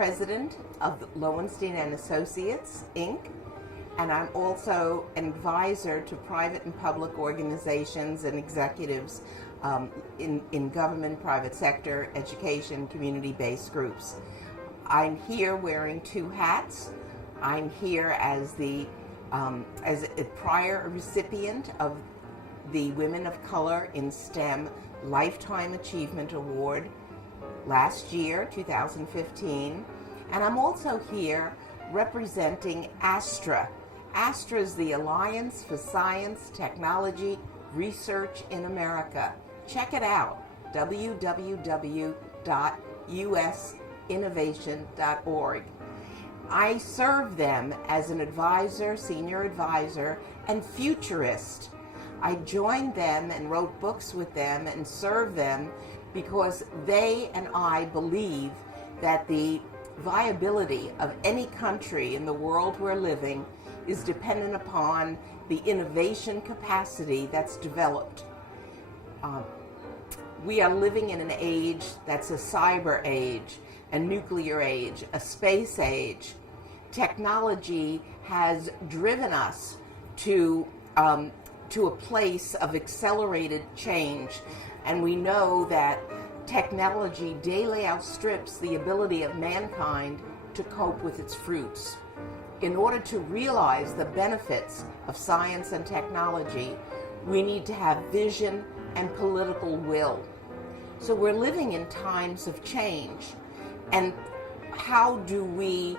president of Lowenstein and Associates, Inc., and I'm also an advisor to private and public organizations and executives in government, private sector, education, community-based groups. I'm here wearing two hats. I'm here as a prior recipient of the Women of Color in STEM Lifetime Achievement Award last year, 2015, and I'm also here representing ASTRA. ASTRA is the Alliance for Science, Technology, Research in America. Check it out, www.usinnovation.org. I serve them as an advisor, senior advisor, and futurist. I joined them and wrote books with them and served them because they and I believe that the viability of any country in the world we're living is dependent upon the innovation capacity that's developed. We are living in an age that's a cyber age, a nuclear age, a space age. Technology has driven us to a place of accelerated change, and we know that technology daily outstrips the ability of mankind to cope with its fruits. In order to realize the benefits of science and technology, we need to have vision and political will. So we're living in times of change, and how do we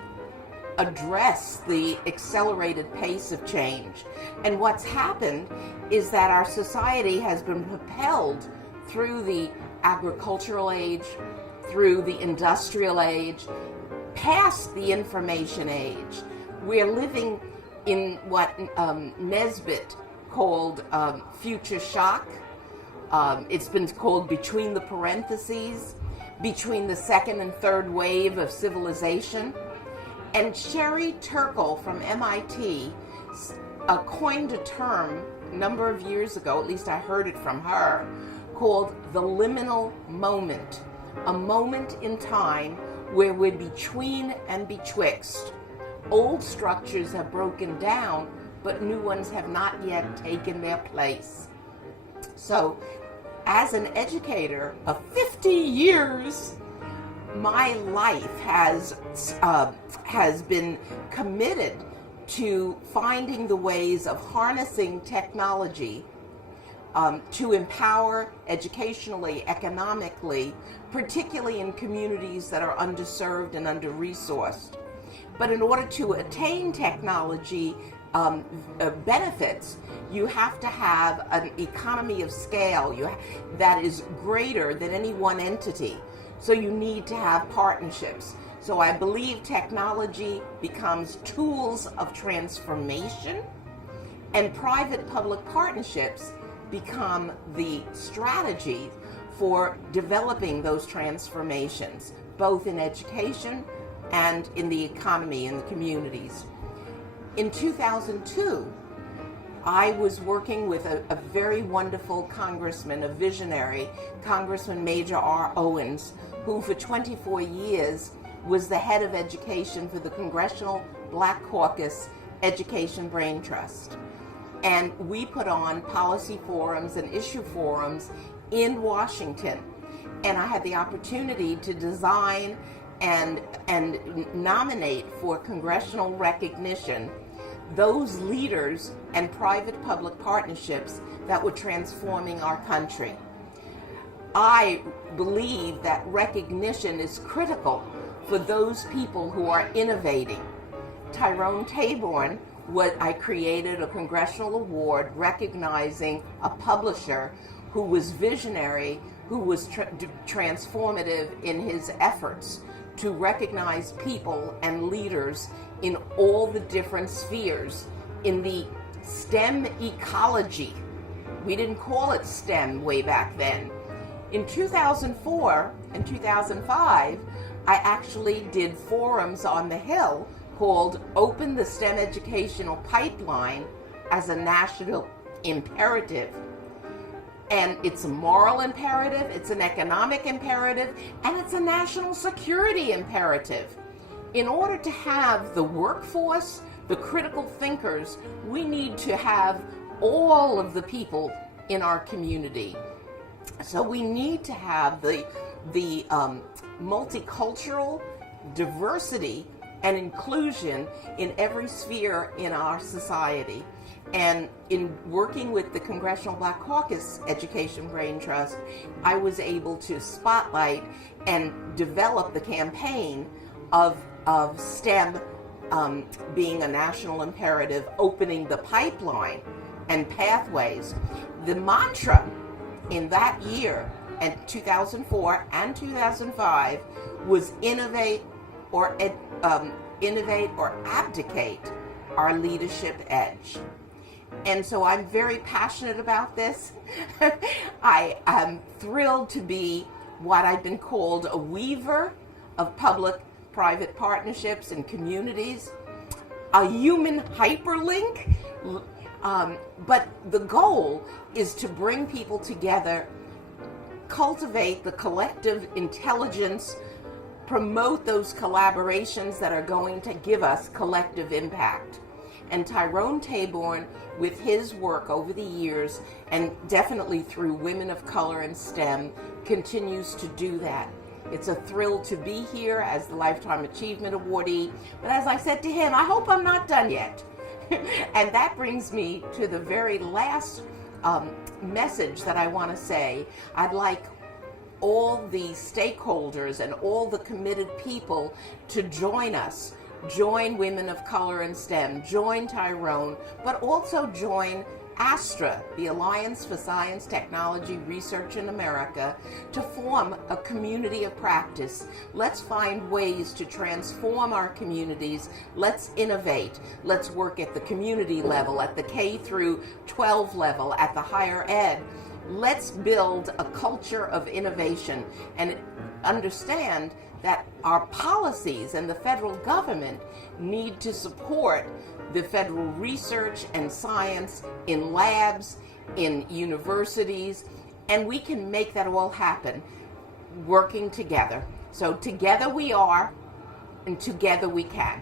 address the accelerated pace of change? And what's happened is that our society has been propelled through the agricultural age, through the industrial age, past the information age. We're living in what Nesbitt called future shock. It's been called between the parentheses, between the second and third wave of civilization. And Sherry Turkle from MIT coined a term a number of years ago, at least I heard it from her, called the liminal moment, a moment in time where we're between and betwixt. Old structures have broken down, but new ones have not yet taken their place. So, as an educator of 50 years, my life has been committed to finding the ways of harnessing technology to empower educationally, economically, particularly in communities that are underserved and under-resourced. But in order to attain technology benefits, you have to have an economy of scale that is greater than any one entity. So you need to have partnerships. So I believe technology becomes tools of transformation, and private-public partnerships become the strategy for developing those transformations, both in education and in the economy and the communities. In 2002, I was working with a very wonderful congressman, a visionary, Congressman Major R. Owens, who for 24 years was the head of education for the Congressional Black Caucus Education Brain Trust. And we put on policy forums and issue forums in Washington. And I had the opportunity to design and nominate for congressional recognition those leaders and private-public partnerships that were transforming our country. I believe that recognition is critical for those people who are innovating. Tyrone Taborn, I created a congressional award recognizing a publisher who was visionary, who was transformative in his efforts to recognize people and leaders in all the different spheres in the STEM ecology. We didn't call it STEM way back then. In 2004 and 2005, I actually did forums on the Hill called Open the STEM Educational Pipeline as a national imperative. And it's a moral imperative, it's an economic imperative, and it's a national security imperative. in order to have the workforce, the critical thinkers, we need to have all of the people in our community. So we need to have the multicultural diversity and inclusion in every sphere in our society. And in working with the Congressional Black Caucus Education Brain Trust, I was able to spotlight and develop the campaign of STEM being a national imperative, opening the pipeline and pathways. The mantra in that year, in 2004 and 2005, was innovate or abdicate our leadership edge. And so I'm very passionate about this. I am thrilled to be what I've been called a weaver of public-private partnerships and communities, a human hyperlink. But the goal is to bring people together, cultivate the collective intelligence, promote those collaborations that are going to give us collective impact. And Tyrone Taborn, with his work over the years, and definitely through Women of Color and STEM, continues to do that. It's a thrill to be here as the Lifetime Achievement Awardee. But as I said to him, I hope I'm not done yet. And that brings me to the very last message that I want to say. I'd like all the stakeholders and all the committed people to join us. Join Women of Color in STEM, join Tyrone, but also join ASTRA, the Alliance for Science, Technology, Research in America, to form a community of practice. Let's find ways to transform our communities. Let's innovate. Let's work at the community level, at the K through 12 level, at the higher ed. Let's build a culture of innovation and understand that our policies and the federal government need to support the federal research and science in labs, in universities, and we can make that all happen working together. So together we are, and together we can.